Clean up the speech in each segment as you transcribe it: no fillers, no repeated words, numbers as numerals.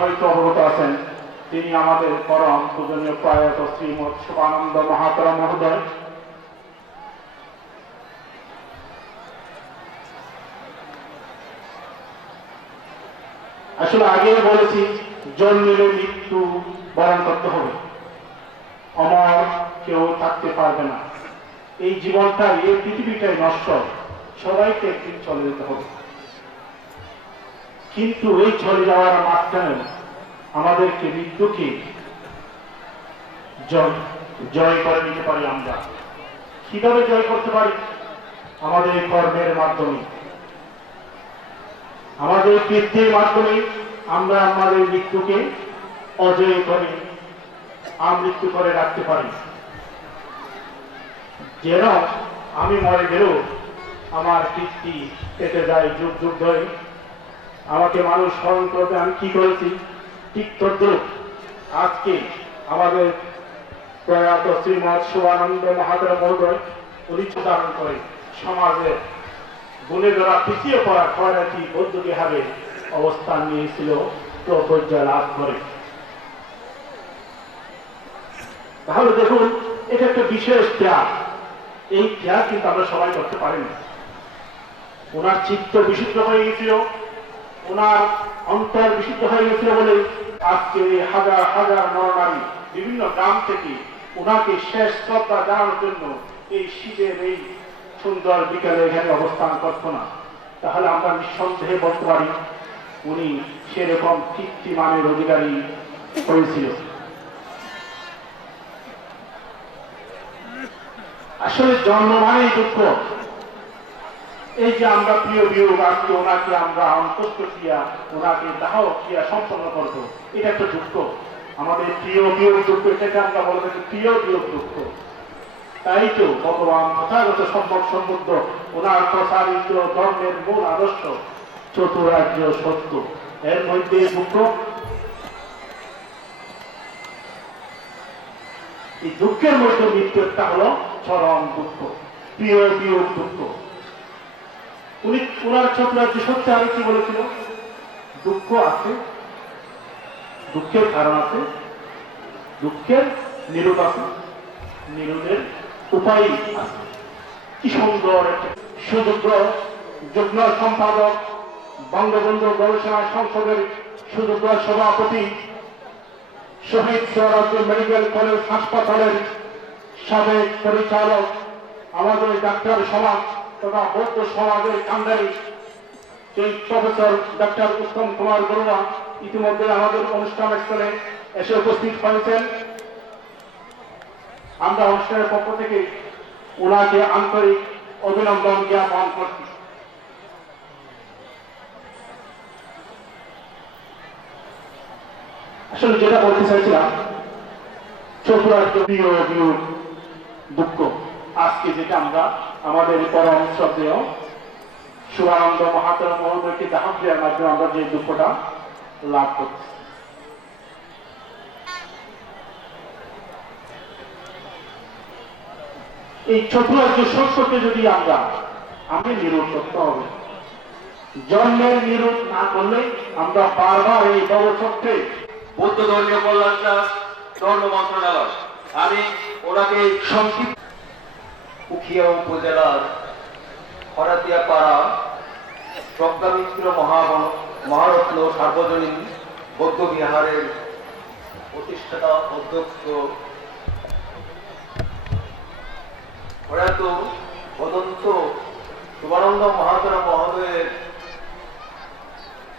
হয়তো অবগত আছেন, তিনি আমাদের পরম পূজনীয় প্রয়াত শ্রীমৎ শোভানন্দ মহাতরা মহোদয়। আসলে আগে বলেছি, জন্মিলে মৃত্যু বরণ করতে হবে, অমর কেউ থাকতে পারবে না। এই জীবনটাই, এই পৃথিবীটাই নশ্বর, সবাইকে একদিন চলে যেতে হবে। কিন্তু এই চলে যাওয়ার মাঝখানে আমাদেরকে মৃত্যুকে জয় করে নিতে পারি। আমরা কিভাবে জয় করতে পারি? আমাদের কর্মের মাধ্যমে, আমাদের কীর্তির মাধ্যমে আমরা আমাদের মৃত্যুকে অজয় করে আমৃত্যু করে রাখতে পারি। যেন আমি মরে গেলেও আমার কীর্তি কেটে যায় যুগ যুগ ধরে, আমাকে মানুষ স্মরণ করবে আমি কি করেছি। ঠিক তদ্রুপ আজকে আমাদের প্রয়াত শ্রীমৎ শোভানন্দ মহাতরা মহোদয় উনি ধারণ করে সমাজের গুণে ধরা পিছিয়ে পড়া খয়রাতি বৌদ্ধ বিহারে অবস্থান নিয়েছিল, পর্যায় লাভ করে। তাহলে দেখুন, এটা একটা বিশেষ ত্যাগ। এই ত্যাগ কিন্তু আমরা সবাই করতে পারিনি। ওনার চিত্ত বিশুদ্ধ হয়ে গেছিল, ওনার অন্তর বিশুদ্ধ হয়ে গেছিল বলে আজকে হাজার হাজার নরনারী বিভিন্ন গ্রাম থেকে ওনাকে শেষ শ্রদ্ধা জানানোর জন্য এই শীতের এই সুন্দর বিকালে এখানে অবস্থান করতো না। তাহলে আমরা নিঃসন্দেহে বলতে পারি উনি সেরকম কীর্তিমানের অধিকারী হয়েছিল। আসলে জন্ম মানেই দুঃখ। এই যে আমরা প্রিয় বিয়োগ, আজকে ওনাকে আমরা অন্ত্যেষ্ট ক্রিয়া, ওনাকে দাহ ক্রিয়া সম্পন্ন করবো, এটা একটা দুঃখ। আমাদের প্রিয় বিয়োগ দুঃখ, এটাকে আমরা বলে থাকি প্রিয় বিয়োগ দুঃখ। তাই তো ভগবান তথাগত সম্ভব সম্বুদ্ধ ওনার প্রসারিত ধর্মের মূল আদর্শ চতুরার্য সত্য, এর মধ্যে দুঃখ। এই দুঃখের মধ্যে মৃত্যু একটা হলো চরম দুঃখ, প্রিয় বিয়োগ দুঃখ। উনি ওনার চতুরার্য সত্য আগে কি বলেছিল? দুঃখ আছে, দুঃখের কারণ আছে, দুঃখের নিরোধ আছে, নিরোধের উপায় আছে। কি সুন্দর একটা সুযোগ্য যুগ্ম সম্পাদক, বঙ্গবন্ধু গবেষণা সংসদের সুযোগ্য সভাপতি, শহীদ সোহরাওয়ার্দী মেডিকেল কলেজ হাসপাতালের সাবেক পরিচালক, আমাদের ডাক্তার সমাজ তথা বৌদ্ধ সমাজের কান্ডারি সেই প্রফেসর ডাক্তার উত্তম কুমার বড়ুয়া ইতিমধ্যে আমাদের অনুষ্ঠান স্থলে এসে উপস্থিত হয়েছেন। আমরা অনুষ্ঠানের পক্ষ থেকে ওনাকে আন্তরিক অভিনন্দন জ্ঞাপন করছি। আসলে যেটা বলতে চাইছিলাম, চতুরার্য প্রিয় বিয়োগ দুঃখ, আজকে যেটা আমরা আমাদের পরম শ্রদ্ধেয় শোভানন্দ মহাতরা মহোদয়কে দাহ ক্রিয়ার মাধ্যমে আমরা যে দুঃখটা লাভ করছি। এই চতুরার্য সত্যকে যদি আমি নিরোধ করতে হবে। জন্মের নিরোধ না করলে আমরা বারবার এই নবচক্রে বৌদ্ধ ধর্মীয় কল্যাণ ট্রাস্ট, ধর্ম মন্ত্রণালয়, আমি ওনাকে সংক্ষিপ্ত উখিয়া উপজেলার হরাতিয়া পাড়া প্রজ্ঞামিত্র মহারত্ন সার্বজনীন বৌদ্ধ বিহারের প্রতিষ্ঠাতা অধ্যক্ষ প্রয়াত অনন্ত শোভানন্দ মহাতরা মহোদয়ের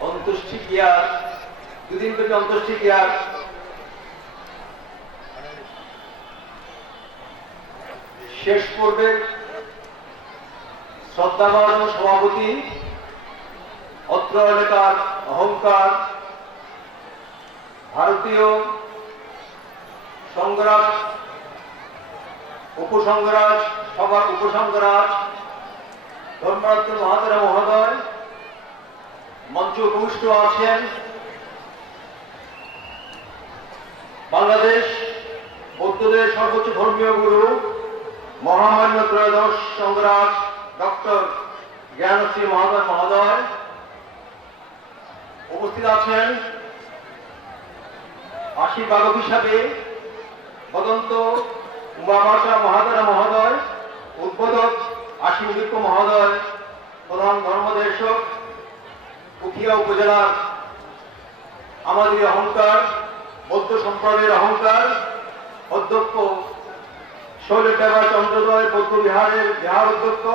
অন্ত্যেষ্টি ক্রিয়ার, দুদিন ব্যাপী অন্ত্যেষ্টি ক্রিয়ার শেষ পর্বে শ্রদ্ধাভাজন সভাপতি, অত্র এলাকার অহংকার, ভারতীয় সংগ্রাম উপসংগ্রাজ সভার উপসংগ্রাজ ধর্মরত্ন মহাতরা মহোদয় মঞ্চ উপবিষ্ট আছেন। বাংলাদেশ বৌদ্ধদের সর্বোচ্চ ধর্মীয় গুরু মহামান্য ত্রয়োদশ সংগ্রাজ ডক্টর জ্ঞানশ্রী মহোদয় উপস্থিত আছেন। আশীর্বাদক হিসাবে বদন্ত উমামাশা মহাতারা মহোদয়, উদ্বোধক আশিম বিক্ষ মহোদয়, প্রধান ধর্মদেশক উখিয়া উপজেলার আমাদের অহংকার, বৌদ্ধ সম্প্রদায়ের অহংকার, অধ্যক্ষ শৈলটেবা চন্দ্রদয় বৌদ্ধ বিহারের বিহার অধ্যক্ষ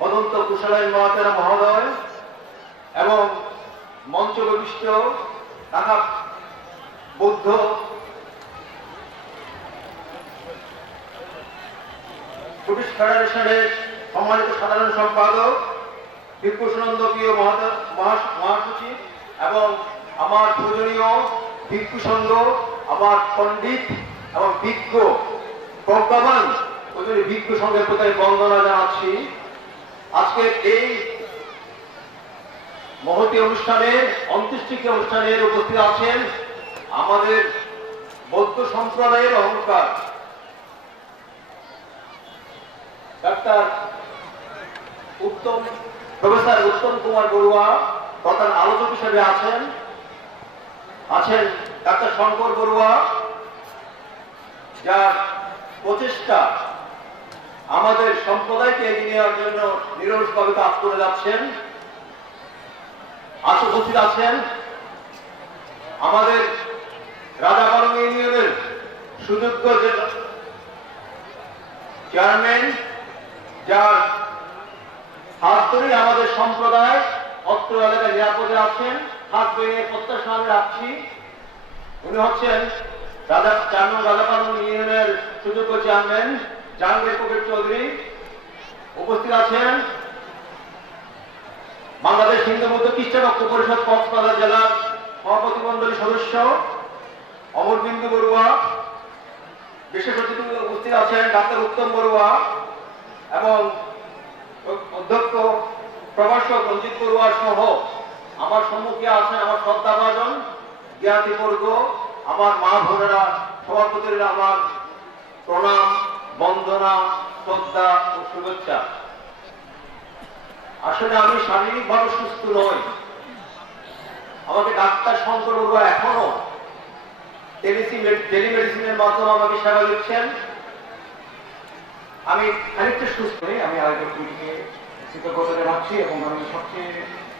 বদন্ত কুশলাইন মহাতারা মহোদয় এবং মঞ্চ বিশিষ্ট ঢাকা বৌদ্ধ ব্রিটিশ ফেডারেশনের সম্মানিত সাধারণ সম্পাদক ভিক্ষুসানন্দ প্রিয় মহাসচিব এবং আমার পূজনীয় ভিক্ষু সংঘ, আমার পণ্ডিত এবং বিজ্ঞ প্রজ্ঞাবান ভিক্ষু সংঘের প্রতি বন্দনা জানাচ্ছি। আজকের এই মহতী অনুষ্ঠানের অন্ত্যেষ্টিক্রিয়া অনুষ্ঠানের উপস্থিত আছেন আমাদের বৌদ্ধ সম্প্রদায়ের অহংকার ডাক্তার প্রফেসর উত্তম কুমার বড়ুয়া, প্রধান আলোচক হিসেবে আছেন ডাক্তার শঙ্কর বড়ুয়া, যার প্রচেষ্টা আমাদের সম্প্রদায়কে এগিয়ে নেওয়ার জন্য নিরলসভাবে কাজ করে যাচ্ছেন। উপস্থিত আছেন আমাদের রাজাবাড়ি ইউনিয়নের সুযোগ্য চেয়ারম্যান, যার হাত ধরেই আমাদের সম্প্রদায় অত্র এলাকায় নিরাপদে আছেন, হাত ধরে প্রত্যাশা আমি রাখছি। উনি হচ্ছেন রাজাপাড়ি ইউনিয়নের সুযোগ্য চেয়ারম্যান জাহাঙ্গীর কবির চৌধুরী। উপস্থিত আছেন বাংলাদেশ হিন্দু বৌদ্ধ খ্রিস্টান ঐক্য পরিষদ কক্সবাজার জেলার সভাপতি মন্ডলীর সদস্য অমরবিন্দু বড়ুয়া। বিশেষ অতিথি উপস্থিত আছেন ডাক্তার উত্তম বড়ুয়া এবং অধ্যক্ষ প্রভাষক রঞ্জিত বড়ুয়া সহ আমার সম্মুখে আছেন আমার শ্রদ্ধাভাজন জ্ঞাতিবর্গ, আমার মা বোনেরা, সভাপতিরা আমার প্রণাম, বন্দনা, শ্রদ্ধা ও শুভেচ্ছা। আসলে আমি শারীরিকভাবে সুস্থ নই। আমাকে ডাক্তার শঙ্কর বড়ুয়া এখনো টেলিমেডিসিনের মাধ্যমে আমাকে সেবা দিচ্ছেন। আমি খানিকটা সুস্থ নই। আমি আরেকটা পুলিশকে কৃতজ্ঞতা জানাচ্ছি এবং আমি সবচেয়ে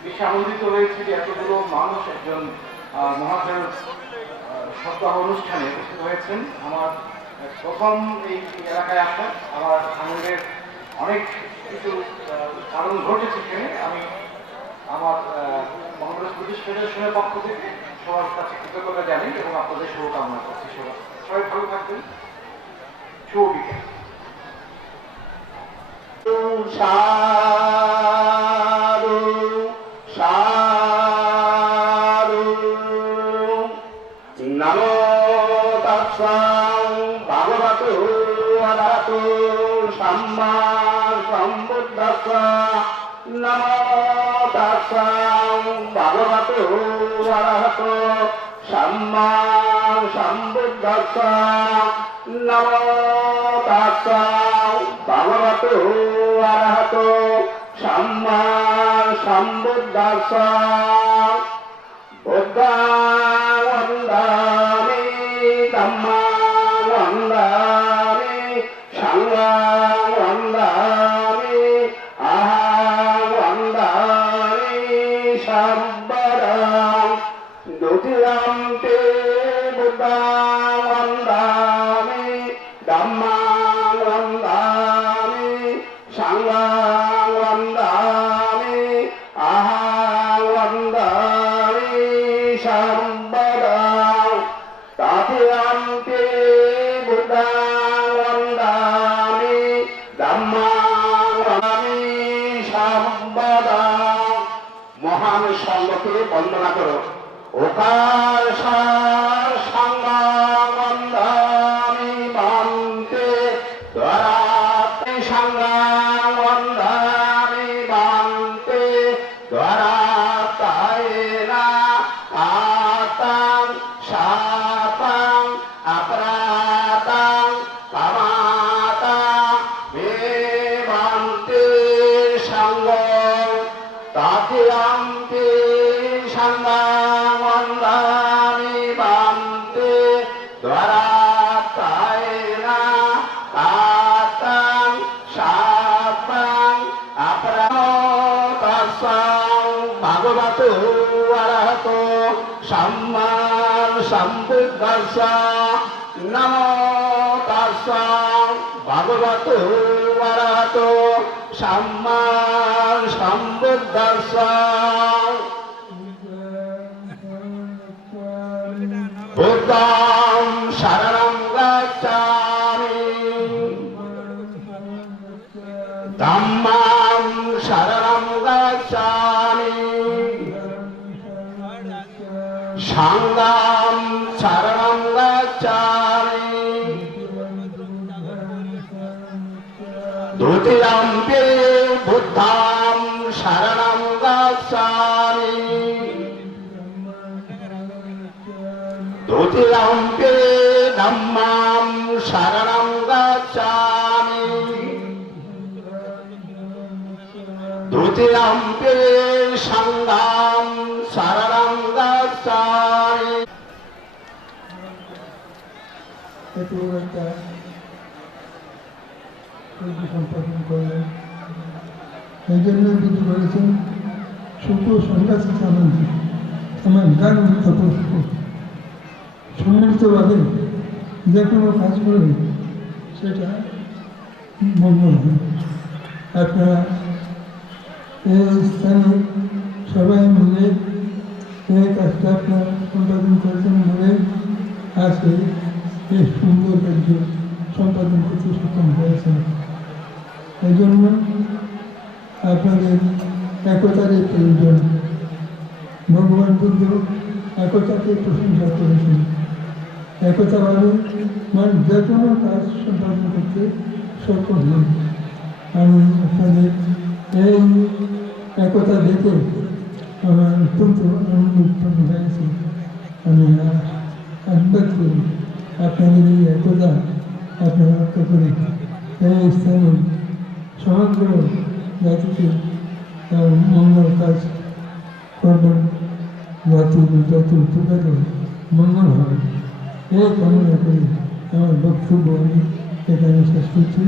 বেশি আনন্দিত হয়েছি যে এতগুলো মানুষ একজন মহাদেব সপ্তাহ অনুষ্ঠানে উপস্থিত হয়েছেন। আমার প্রথম এই এলাকায় আসা, আমার আনন্দের অনেক কিছু কারণ ঘটেছে সেখানে। আমি আমার বাংলাদেশ ব্রিটিশ ফেডারেশনের পক্ষ থেকে সবার কাছে কৃতজ্ঞতা জানাই এবং আপনাদের শুভকামনা করছি। সবাই ভালো থাকবেন। শুভ বিকেল। সাধু সাধু নমো তস্যা ভগবতো অরহতো সম্মা সম্বুদ্ধস্য। নমো তস্যা ভগবতো অরহতো সম্মা সম্বুদ্ধস্য। নমো তস্যা ভগবতো অরহতো সম্মা সম্বুদ্ধস্য। বুদ্ধং বন্দামি ধম্মং বন্দামি সংঘং বন্দামি অহং বন্দামি সর্বদং। দ্বিতীয়ম্পি বুদ্ধং বন্দামি ধম্মং বন্দামি সংঘং বন্দামি অহং বন্দামি সর্বদং। তৃতীয়ম্পি বুদ্ধং বন্দামি ধম্মং বন্দামি সর্বদং। মহান সঙ্গকে বন্দনা করো। ওকার সঙ্গ বন্দামি বান্তে দ্বারাতে সঙ্গ বন্দামি বান্তে দ্বারাতায়েনা আতাং সাতাং অপরাতাং কামাতা বেবান্তে সঙ্গ। তাথিয়ান্তে সঙ্গ বন্দামি সম্মান সম্বুদ্ধস্য নমো তাস্য ভগবতো অরহতো সম্মান সম্বুদ্ধস্য বুদ্ধং শরণং গচ্ছামি ধম্মং শরণং গচ্ছামি সংঘং শরণং গচ্ছামি দ্বিতীয়ম্পি বুদ্ধং শরণং গচ্ছামি द्वितीयम्पि धम्मं शरणं गच्छामि द्वितीयम्पि संघं शरणं गच्छामि সম্পাদন করলেন এই জন্য কিছু বলেছেন সুখ সন্ন্যাসী সামন্ত্রী আমার গান কত সুখ সম্মিলিতভাবে যে কোনো কাজ করবে সেটা মঙ্গল হয়। আপনারা এই স্থানে সবাই মিলে এই কাজটা আপনারা সম্পাদন করেছেন বলে আজকে এই সুন্দর কার্য সম্পাদন করতে সক্ষম হয়েছেন। এই জন্য আপনাদের একতারই প্রয়োজন। ভগবান বুদ্ধ একতাকে প্রশংসা করেছেন। একতাভাবে মানুষ যে কোনো কাজ সম্পাদন করতে সক্ষম হয়। আমি আপনাদের এই একতা দেখে আমার অত্যন্ত আনন্দ উৎপন্ন হয়েছে। আমি আশীর্বাদ করি আপনাদের এই একতা আপনারা রক্ষা করে এই স্থানে সমগ্র জাতিকে মঙ্গল কাজ করবেন, জাতির যত উপকার মঙ্গল হবে এই কামনা করে আমার বক্তব্য আমি এখানে শেষ করছি।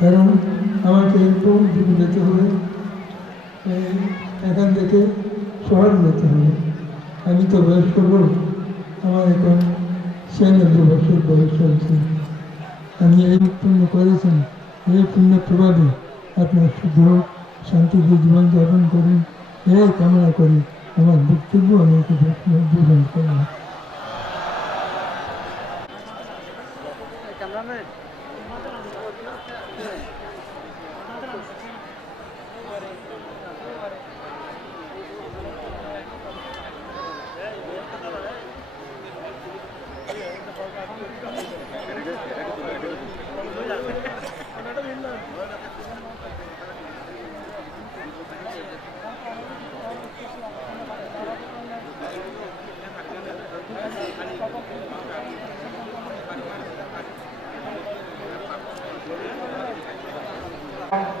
কারণ আমাকে একদম দিকে যেতে হবে, এখান থেকে শহরে যেতে হবে। আমি তো বয়স্ক লোক, আমার এখন 96 বছর বয়স চলছে। আমি এই পুণ্য করেছেন, এই পুণ্য প্রভাবে আপনার শুদ্ধ শান্তিতে জীবনযাপন করেন এই কামনা করি আমার বক্তব্য আমি গ্রহণ করলাম।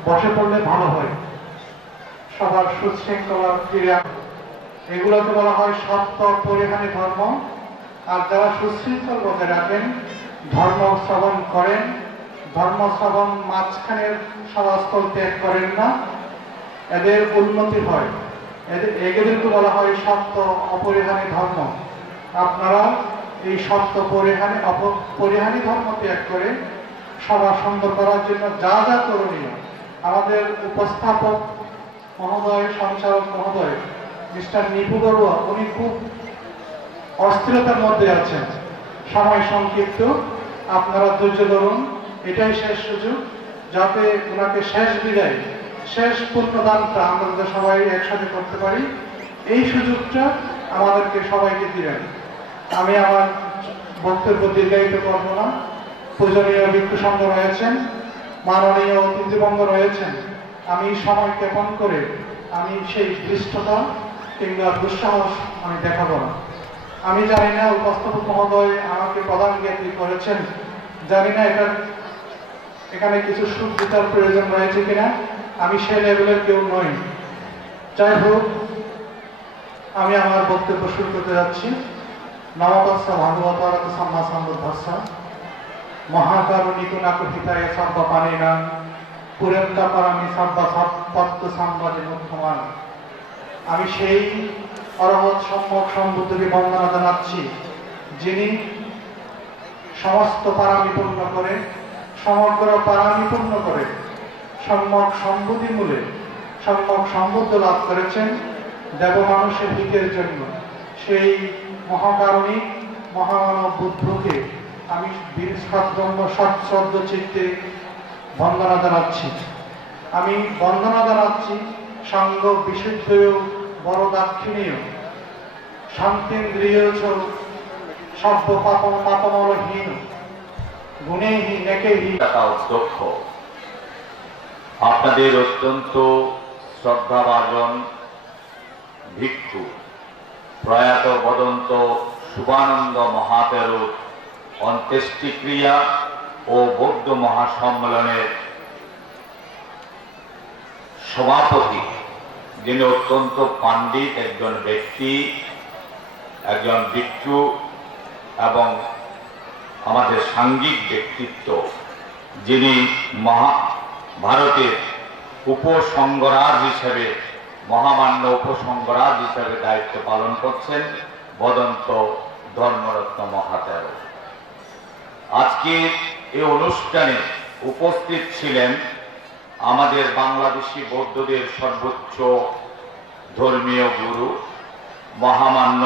বসে পড়লে ভালো হয়, সবার সুশৃঙ্খলা ক্রিয়া, এগুলোকে বলা হয় সত্য পরিহানি ধর্ম। আর যারা সুশৃঙ্খল বজায় রাখেন, ধর্ম শ্রবণ করেন, ধর্ম শ্রবণ মাঝখানের সভাস্থল ত্যাগ করেন না, এদের উন্নতি হয়। এদেরকে বলা হয় সত্য অপরিহানী ধর্ম। আপনারা এই সত্য পরিহানী ধর্ম ত্যাগ করে সভা সুন্দর করার জন্য যা যা করণীয়, আমাদের উপস্থাপক মহোদয়, সঞ্চালক মহোদয় মিস্টার নিপু বড়ুয়া, উনি খুব অস্থিরতার মধ্যে আছেন, সময় সংক্ষিপ্ত, আপনারা ধৈর্য ধরুন, এটাই শেষ সুযোগ, যাতে ওনাকে শেষ বিদায়, শেষ পুণ্যদানটা আমরা যাতে সবাই একসাথে করতে পারি, এই সুযোগটা আমাদেরকে সবাইকে দিবেন। আমি আমার বক্তব্য দীর্ঘায়িত করব না। পূজনীয় ভিক্ষু সংঘ রয়েছেন, মাননীয় অতিথিবঙ্গ রয়েছেন, আমি সময় জ্ঞাপন করে আমি সেই ধৃষ্টতা কিংবা দুঃসাহস আমি দেখাবো না। আমি জানি না উপস্থাপক মহোদয় আমাকে প্রধান জ্ঞাতি করেছেন, জানি না এখানে কিছু শুদ্ধিতার প্রয়োজন রয়েছে কিনা, আমি সে লেভেলের কেউ নই। যাই হোক, আমি আমার বক্তব্য শুরু করতে যাচ্ছি। নমতস্য ভাগবত সম্মা সম্বুদ্ধস্য মহাকারুণিক নাকুহিতায় সর্ব পানিনাং পুরেন্দ্র পারামি সর্ব সত্য সম্বাদে মুখ্যমান। আমি সেই অরহৎ সম্যক সম্বুদ্ধকে বন্দনা জানাচ্ছি, যিনি সমস্ত পারামিপূর্ণ করে, সমগ্র পারামিপূর্ণ করে সম্যক সম্বুদ্ধি মূলে সম্যক সম্বুদ্ধ লাভ করেছেন দেব মানুষের হিতের জন্য। সেই মহাকারণিক মহামানব বুদ্ধকে আমি সশ্রদ্ধ চিত্তে বন্দনা জানাচ্ছি। আমি বন্দনা জানাচ্ছি সাঙ্গ বিশুদ্ধ বড় দাক্ষিণীয় শান্তিন্দ্রিয় সভ্য পাপমলহীন গুণেহীন নেকেহীন অধ্যক্ষ, আপনাদের অত্যন্ত শ্রদ্ধাভাজন ভিক্ষু প্রয়াত বদন্ত শুভানন্দ মহাতের অন্ত্যেষ্টিক্রিয়া ও বৌদ্ধ মহাসম্মেলনের সভাপতি, যিনি অত্যন্ত পাণ্ডিত একজন ব্যক্তি, একজন ভিক্ষু এবং আমাদের সাংঘিক ব্যক্তিত্ব, যিনি ভারতের উপসংঘরাজ হিসেবে, মহামান্য উপসংঘরাজ হিসেবে দায়িত্ব পালন করছেন, বদন্ত ধর্মরত্ন মহাতের। আজকে এই অনুষ্ঠানে উপস্থিত ছিলেন আমাদের বাংলাদেশি বৌদ্ধদের সর্বোচ্চ ধর্মীয় গুরু, মহামান্য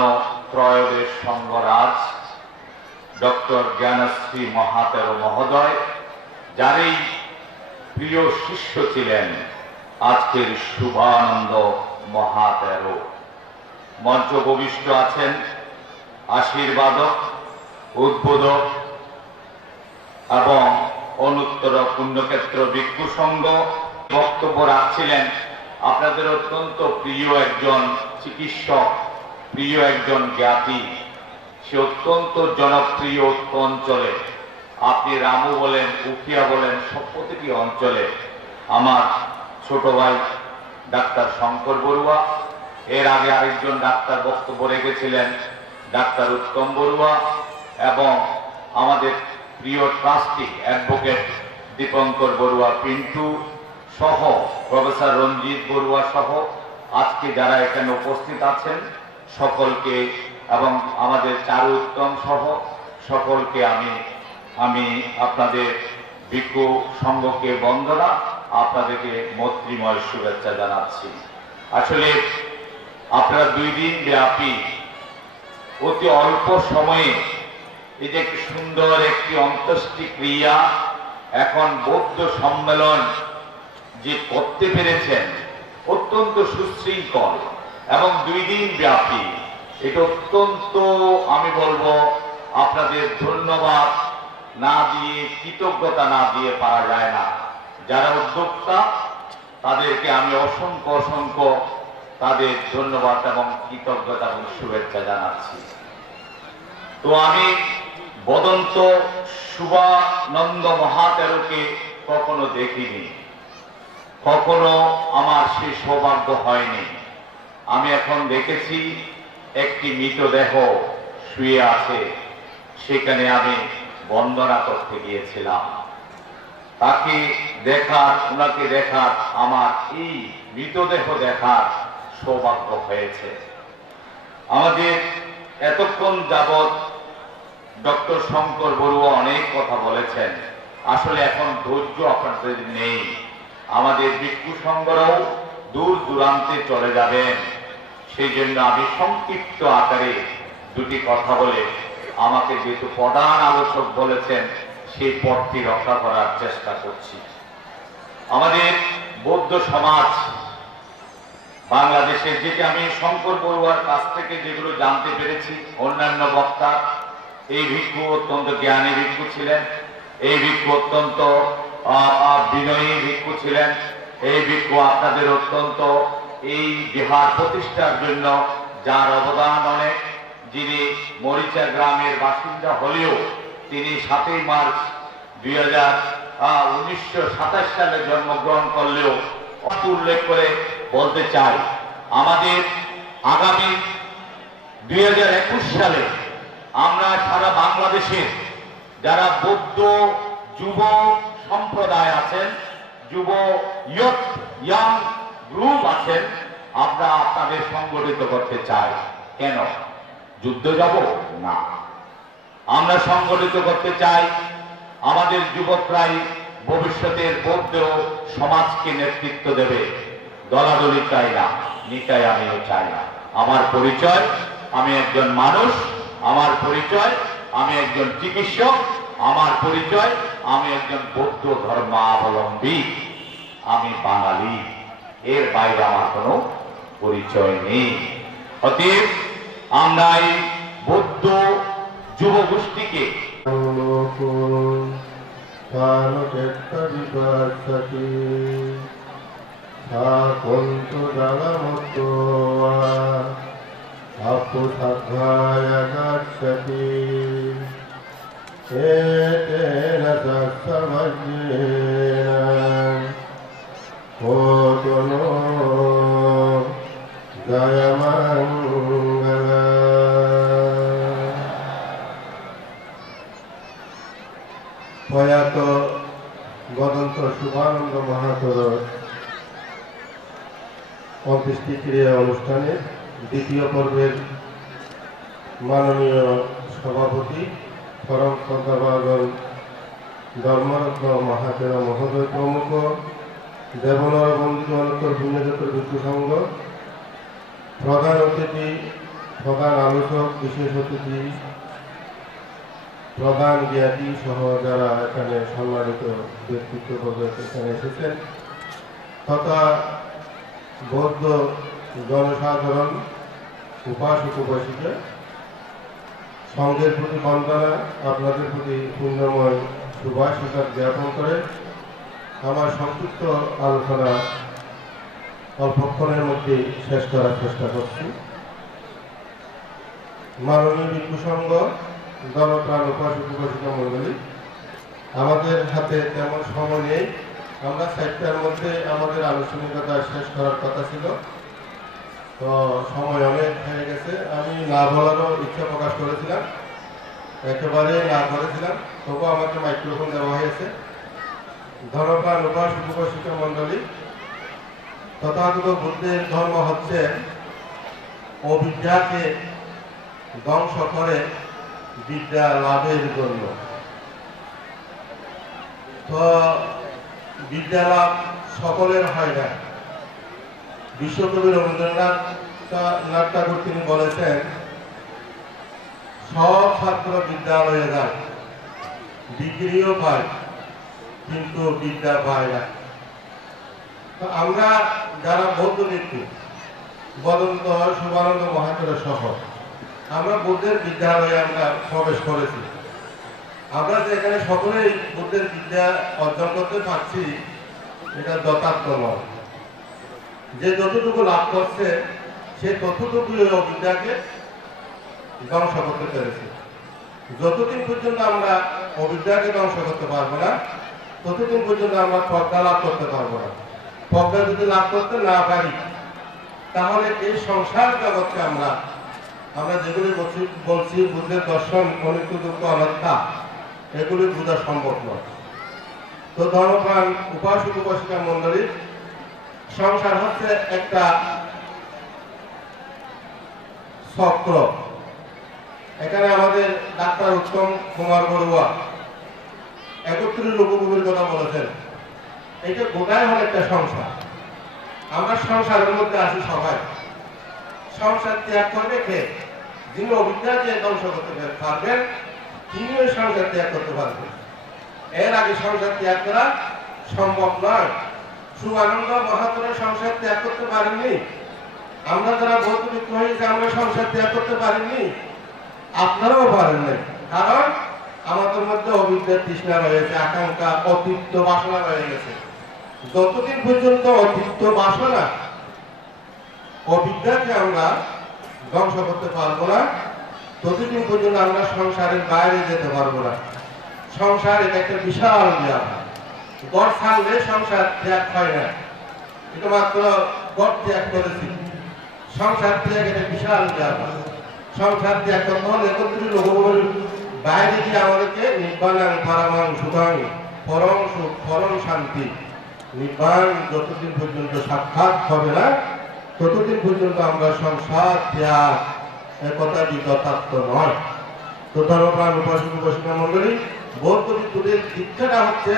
ত্রয়োদশ সংঘরাজ ডক্টর জ্ঞানশ্রী মহাতের মহোদয়, যারই প্রিয় শিষ্য ছিলেন আজকের শুভানন্দ মহাতের। মঞ্চ উপবিষ্ট আছেন আশীর্বাদক, উদ্বোধক এবং অনুত্তর পুণ্যক্ষেত্র ভিক্ষু সংঘ। বক্তব্য রাখছিলেন আপনাদের অত্যন্ত প্রিয় একজন চিকিৎসক, প্রিয় একজন জ্ঞাতি, সে অত্যন্ত জনপ্রিয় অঞ্চলে, আপনি রামু বলেন, উখিয়া বলেন, সব প্রতিটি অঞ্চলে আমার ছোট ভাই ডাক্তার শঙ্কর বড়ুয়া, এর আগে আরেকজন ডাক্তার বক্তব্য রেখেছিলেন ডাক্তার উত্তম বড়ুয়া, এবং আমাদের প্রিয় ট্রাস্টি অ্যাডভোকেট দীপঙ্কর বড়ুয়া পিন্টু সহ, প্রফেসর রঞ্জিত বড়ুয়া সহ আজকে যারা এখানে উপস্থিত আছেন সকলকে, এবং আমাদের চারু উত্তম সহ সকলকে আমি আপনাদের ভিক্ষু সংঘকে বন্দনা, আপনাদেরকে মৈত্রীময় শুভেচ্ছা জানাচ্ছি। আসলে আপনারা 2 দিন ব্যাপী অতি অল্প সময়ে এই যে একটি সুন্দর একটি অন্ত্যেষ্টিক্রিয়া, এখন বৌদ্ধ সম্মেলন যে করতে পেরেছেন, অত্যন্ত সুশৃঙ্খল এবং 2 দিন ব্যাপী, এটা অত্যন্ত, আমি বলবো আপনাদের ধন্যবাদ না দিয়ে, কৃতজ্ঞতা না দিয়ে পারা যায় না। যারা উদ্যোক্তা তাদেরকে আমি অসংখ্য অসংখ্য তাদের ধন্যবাদ এবং কৃতজ্ঞতা এবং শুভেচ্ছা জানাচ্ছি। তো আমি বদন্ত শুভানন্দ মহাতেরকে কখনো দেখিনি, কখনো আমার সেই সৌভাগ্য হয়নি। আমি এখন দেখেছি একটি মৃতদেহ শুয়ে আছে, সেখানে আমি বন্দনা করতে গিয়েছিলাম। তাকে দেখার, ওনাকে দেখার, আমার এই মৃতদেহ দেখার সৌভাগ্য হয়েছে। আমাদের এতক্ষণ যাবৎ ডক্টর শঙ্কর বড়ুয়া অনেক কথা বলেছেন, আসলে এখন ধৈর্য আপনাদের নেই। আমাদের ভিক্ষু সংঘরাও দূর দূরান্তে চলে যাবেন, সেই জন্য আমি সংক্ষিপ্ত আকারে 2টি কথা বলে, আমাকে যেহেতু প্রধান আলোচক বলেছেন সেই পথটি রক্ষা করার চেষ্টা করছি। আমাদের বৌদ্ধ সমাজ বাংলাদেশে, যেটি আমি শঙ্কর বড়ুয়ার কাছ থেকে যেগুলো জানতে পেরেছি, অন্যান্য বক্তা, এই ভিক্ষু অত্যন্ত জ্ঞানী ভিক্ষু ছিলেন, এই ভিক্ষু অত্যন্ত বিনয়ী ভিক্ষু ছিলেন, এই ভিক্ষু আপনাদের অত্যন্ত এই বিহার প্রতিষ্ঠার জন্য যার অবদান অনেক, যিনি মরিচা গ্রামের বাসিন্দা হলেও তিনি 7ই মার্চ 1927 সালে জন্মগ্রহণ করলেও উল্লেখ করে বলতে চাই, আমাদের আগামী 2021 সালে আমরা সারা বাংলাদেশের যারা বৌদ্ধ যুব সম্প্রদায় আছেন, যুব ইয়াং গ্রুপ আছেন, আমরা আপনাদের সংগঠিত করতে চাই। কেন? যুদ্ধ যাব না, আমরা সংগঠিত করতে চাই আমাদের যুবকরাই ভবিষ্যতের বৌদ্ধ সমাজকে নেতৃত্ব দেবে। দলাদলি চাই না, নিকায় আমিও চাই না। আমার পরিচয়, আমি একজন মানুষ। আমার পরিচয়, আমি একজন চিকিৎসক। আমার পরিচয়, আমি একজন বৌদ্ধ ধর্মাবলম্বী। আমি বাঙালি, এর বাইরে আমার কোনো পরিচয় নেই। অতএব আমরা এই বৌদ্ধ যুব গোষ্ঠীকে আপু সাধ্যায় গচ্ছতি এতেন সৎসমজ্ঞেন কোদনো জয়মঙ্গল। প্রয়াত গদন্ত শুভানন্দ মহাতর অন্ত্যেষ্টি ক্রিয়া অনুষ্ঠানে দ্বিতীয় পর্বের মাননীয় সভাপতি পরম শ্রদ্ধাভাজন ধর্মরত্ন মহাতের মহোদয় প্রমুখ, দেবনর বন্দিত অনন্তর পুণ্যক্ষেত্র ভিক্ষু সংঘ, প্রধান অতিথি, প্রধান আলোচক, বিশেষ অতিথি, প্রধান জ্ঞাতি সহ যারা এখানে সম্মানিত ব্যক্তিত্ববর্গ এখানে এসেছেন, তথা বৌদ্ধ জনসাধারণ, উপাসক উপাসিকা, সংঘের প্রতি বন্দনা, আপনাদের প্রতি পুণ্যময় শুভাশীর্বাদ জ্ঞাপন করে আমার সংক্ষিপ্ত আলোচনা অল্পক্ষণের মধ্যে শেষ করার চেষ্টা করছি। মাননীয় ভিক্ষু সংঘ, জনপ্রাণ উপাসক উপাসিকা মণ্ডলী, আমাদের হাতে তেমন সময় নেই। আমরা 4টার মধ্যে আমাদের আলোচনিকতা শেষ করার কথা ছিল, তো সময় অনেক হয়ে গেছে। আমি না বলারও ইচ্ছা প্রকাশ করেছিলাম, একেবারে না করেছিলাম, তবু আমাকে মাইক্রোফোন দেওয়া হয়েছে। ধর্মপ্রাণ উপাসক উপাসিকা মণ্ডলী, তথাগত বুদ্ধের ধর্ম হচ্ছে অবিদ্যাকে ধ্বংস করে বিদ্যা লাভের জন্য। তো বিদ্যা লাভ সকলের হয় না। বিশ্বকবি রবীন্দ্রনাথ ঠাকুর তিনি বলেছেন, সব ছাত্র বিদ্যালয়ে যায়, ডিগ্রিও পায়, কিন্তু বিদ্যা পায় না। তো আমরা যারা বৌদ্ধ ব্যক্তি, বদন্ত শুভানন্দ মহাতের সহ আমরা বুদ্ধের বিদ্যালয়ে আমরা প্রবেশ করেছি। আমরা যে এখানে সকলেই বুদ্ধের বিদ্যা অর্জন করতে পারছি, এটা যথার্থ নয়। যে যতটুকু লাভ করছে সে ততটুকু অবিদ্যাকে ধ্বংস করতে পেরেছে। যতদিন পর্যন্ত আমরা অবিদ্যাকে ধ্বংস করতে পারবো না, ততদিন পর্যন্ত আমরা প্রজ্ঞা লাভ করতে পারবো না। প্রজ্ঞা যদি লাভ করতে না পারি, তাহলে এই সংসার জগৎকে আমরা যেগুলি বলছি বুদ্ধের দর্শন, অনিত্য দুঃখ অনাত্মা, এগুলি বোঝা সম্ভব নয়। তো ধর্মপ্রাণ উপাসক উপাসিকা মণ্ডলী, সংসার হচ্ছে একটা চক্র। এখানে আমাদের ডাক্তার উত্তম কুমার বড়ুয়া 31 লোকভূমির কথা বলেছেন। এটা গোটাই হল একটা সংসার। আমরা সংসারের মধ্যে আছি সবাই। সংসার ত্যাগ করবে কে? যিনি অবিদ্যাকে ধ্বংস করতে পারবেন, তিনি ওই সংসার ত্যাগ করতে পারবেন। এর আগে সংসার ত্যাগ করা সম্ভব নয়। শুভানন্দ মহাতরা সংসার ত্যাগ করতে পারেননি। আমরা যারা বৌদ্ধ ভিক্ষু হয়েছে, আমরা সংসার ত্যাগ করতে পারিনি, আপনারাও পারেন নাই। কারণ আমাদের মধ্যে অবিদ্যার তৃষ্ণা রয়েছে, আকাঙ্ক্ষা, অতিরিক্ত বাসনা রয়ে গেছে। যতদিন পর্যন্ত অতিরিক্ত বাসনা, অবিদ্যাকে আমরা ধ্বংস করতে পারবো না, ততদিন পর্যন্ত আমরা সংসারের বাইরে যেতে পারবো না। সংসার এটা একটা বিশাল ব্যাপার। গড় ছাড়লে সংসার ত্যাগ হয় না, এটা মাত্র গড় ত্যাগ করেছি। সংসার ত্যাগ এটা বিশাল ব্যাপার। সংসার ত্যাগ করতে হলে 31 লোকভূমির বাইরে গিয়ে আমাদেরকে নিব্বাণাং পরমাং সুখাং, পরম সুখ, পরম শান্তি, নিব্বাণ যতদিন পর্যন্ত সাক্ষাৎ হবে না, ততদিন পর্যন্ত আমরা সংসার ত্যাগ কথাটি যথার্থ নয়। তো ধর্মপ্রাণ উপাসক উপাসিকা মন্ডলী, বৌদ্ধ ভিক্ষুদের দীক্ষাটা হচ্ছে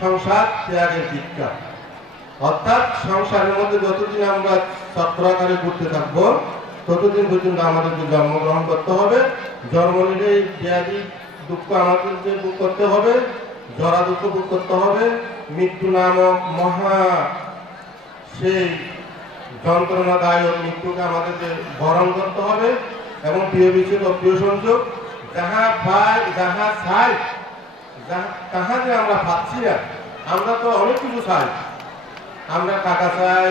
সংসার ত্যাগের দীক্ষা। অর্থাৎ সংসারের মধ্যে যতদিন আমরা চক্রাকারে ঘুরতে থাকবো ততদিন পর্যন্ত আমাদেরকে জন্মগ্রহণ করতে হবে। জন্ম নিলে ব্যাধি দুঃখ আমাদেরকে ভোগ করতে হবে, জরা দুঃখ ভোগ করতে হবে, মৃত্যু নামক মহা সেই যন্ত্রণাদায়ক মৃত্যুকে আমাদেরকে বরণ করতে হবে। এবং প্রিয় বিচ্ছেদ ও প্রিয় সংযোগ, যাহা পাই যাহা চাই তাহা যে আমরা পাচ্ছি না। আমরা তো অনেক কিছু চাই, আমরা টাকা চাই,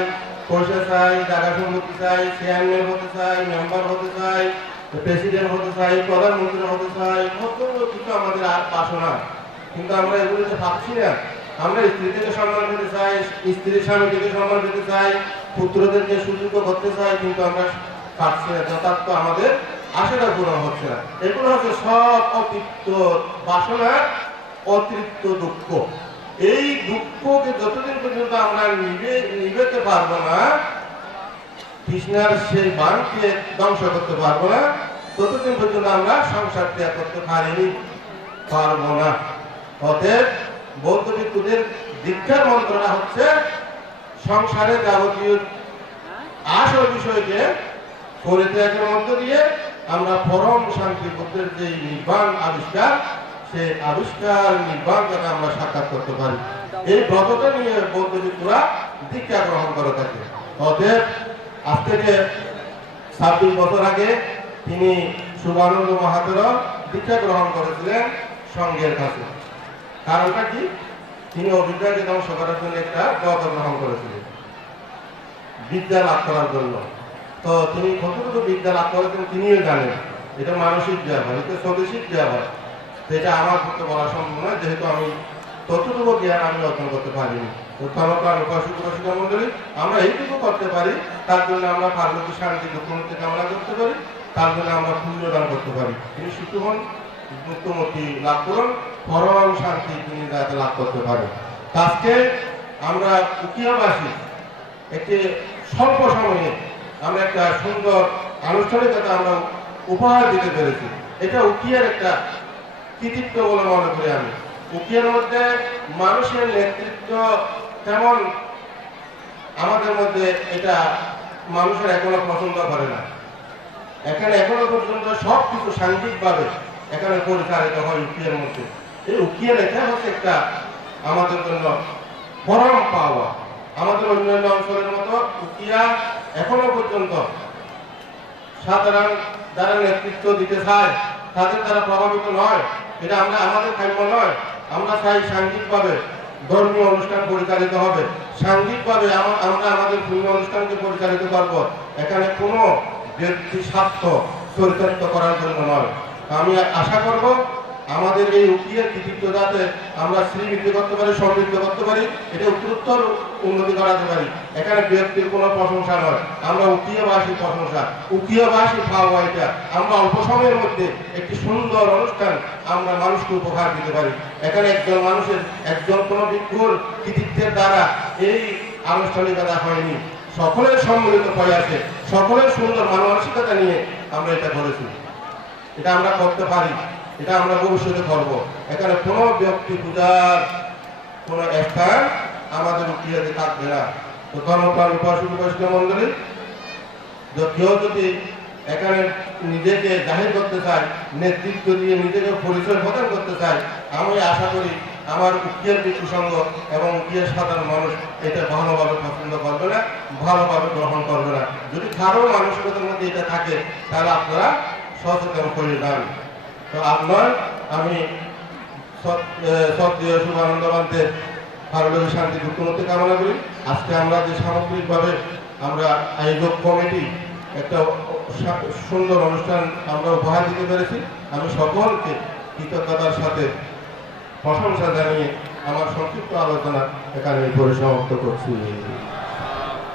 পয়সা চাই, জায়গা সম্পত্তি চাই, চেয়ারম্যান হতে চাই, মেম্বার হতে চাই, প্রেসিডেন্ট হতে চাই, প্রধানমন্ত্রী হতে চাই, কত কিছু আমাদের আর বাসনা। কিন্তু আমরা এগুলোতে পাচ্ছি না। আমরা স্ত্রী থেকে সম্মান পেতে চাই, স্ত্রীর স্বামী থেকে সম্মান পেতে চাই, পুত্রদেরকে সুযোগ্য করতে চাই, কিন্তু আমরা পাচ্ছি না। যথার্থ আমাদের আশাটা পূরণ হচ্ছে না। এগুলো হচ্ছে সব অতিরিক্ত বাসনার অতিরিক্ত দুঃখ। এই দুঃখকে যতদিন পর্যন্ত আমরা নিবেতে পারবো না, কৃষ্ণার সেই বাণকে ধ্বংস করতে পারবো না, ততদিন পর্যন্ত আমরা সংসার ত্যাগ করতে পারবো না। অতএব বৌদ্ধ ভিক্ষুদের দীক্ষার মন্ত্রটা হচ্ছে সংসারের যাবতীয় আসল বিষয়কে পরিত্যাগের মধ্য দিয়ে আমরা পরম শান্তি বুদ্ধের যে নির্বাণ আবিষ্কার, সেই আবিষ্কার নির্বাণ যাতে আমরা সাক্ষাৎ করতে পারি, এই ব্রতটা নিয়ে বৌদ্ধ ভিক্ষুরা দীক্ষা গ্রহণ করে থাকে। অতএব আজ থেকে 26 বছর আগে তিনি শুভানন্দ মহাতের দীক্ষা গ্রহণ করেছিলেন সঙ্ঘের কাছে। কারণটা কি? তিনি অবিদ্যাকে ধ্বংস করার জন্য একটা ব্রত গ্রহণ করেছিলেন, বিদ্যা লাভ করার জন্য। তো তিনি কতটুকু বিদ্যা লাভ করেছেন তিনিও জানেন। এটা মানসিক ব্যাপার, এটা স্বদেশিক ব্যাপার। এটা আমার পক্ষে বলা সম্ভব নয়, যেহেতু আমি ততটুকু জ্ঞান আমি অর্জন করতে পারিনি। উপাসিকা মন্ডলী, আমরা এইটুকু করতে পারি, তার জন্য আমরা পার্বতী শান্তি দুঃখমুক্তি কামনা করতে পারি, তার জন্য আমরা পুণ্যদান করতে পারি। তিনি সুখী হন, মুক্তমুক্তি লাভ করুন, পরম শান্তি তিনি যাতে লাভ করতে পারেন। আজকে আমরা উকিয়াবাসী একটি স্বল্প সময়ে আমরা একটা সুন্দর আনুষ্ঠানিকতা আমরা উপহার দিতে পেরেছি। এটা উকিয়ার একটা কৃতিত্ব বলে মনে করি আমি। উকিয়ার মধ্যে মানুষের নেতৃত্ব তেমন আমাদের মধ্যে এটা মানুষের এখনো পছন্দ করে না। এখানে এখনো পর্যন্ত সব কিছু সাংঘিকভাবে এখানে পরিচালিত হয় উকিয়ার মধ্যে। এই উকিয়ার এটা হচ্ছে একটা আমাদের জন্য পরম পাওয়া। আমাদের অন্যান্য অঞ্চলের মতো উকিয়া এখনো পর্যন্ত সাধারণ যারা নেতৃত্ব দিতে চায় তাদের দ্বারা প্রভাবিত নয়। এটা আমরা আমাদের কাম্য নয়। আমরা চাই সাংঘিকভাবে ধর্মীয় অনুষ্ঠান পরিচালিত হবে, সাংঘিকভাবে আমরা আমাদের ধর্মীয় অনুষ্ঠানকে পরিচালিত করব। এখানে কোনো ব্যক্তি স্বার্থ চরিতার্থ করার জন্য নয়। আমি আশা করব আমাদের এই উকিয়ের কৃতিত্ব যাতে আমরা শ্রীবৃদ্ধি করতে পারি, সমৃদ্ধ করতে পারি, এটা উত্তরোত্তর উন্নতি করাতে পারি। এখানে ব্যক্তির কোনো প্রশংসা নয়, আমরা উকিয়াবাসীর প্রশংসা, উকিয়াবাসী পাওয়া। এটা আমরা অল্প সময়ের মধ্যে একটি সুন্দর অনুষ্ঠান আমরা মানুষকে উপহার দিতে পারি। এখানে একজন মানুষের, একজন কোনো ভিক্ষুর কৃতিত্বের দ্বারা এই আনুষ্ঠানিকতা হয়নি। সকলের সম্মিলিত প্রয়াসে, সকলের সুন্দর মানসিকতা নিয়ে আমরা এটা করেছি। এটা আমরা করতে পারি, এটা আমরা ভবিষ্যতে করব। এখানে কোনো ব্যক্তি পূজার কোনো স্থান আমাদের উকিয়াতে থাকবে না। তো ধর্মপ্রাণ উপাসক উপাসিকা মন্ডলী, কেউ যদি এখানে নিজেকে জাহির করতে চায়, নেতৃত্ব দিয়ে নিজেকে পরিচয় প্রদান করতে চায়, আমি আশা করি আমার উকিয়ার ভিক্ষু সংঘ এবং উকিয়ার সাধারণ মানুষ এটা ভালোভাবে পছন্দ করবে না, ভালোভাবে গ্রহণ করবে না। যদি কারো মানসিকতার মধ্যে এটা থাকে তাহলে আপনারা সচেতন করে যান। তো আপনার আমি সত্যি শুভানন্দ বান্তে পারলৌকিক শান্তি দুঃখমুক্তি কামনা করি। আজকে আমরা যে সামগ্রিকভাবে আমরা আয়োজক কমিটি একটা সুন্দর অনুষ্ঠান আমরা উপহার দিতে পেরেছি, আমি সকলকে কৃতজ্ঞতার সাথে প্রশংসা জানিয়ে আমার সংক্ষিপ্ত আলোচনা এখানে পরিসমাপ্ত করছি।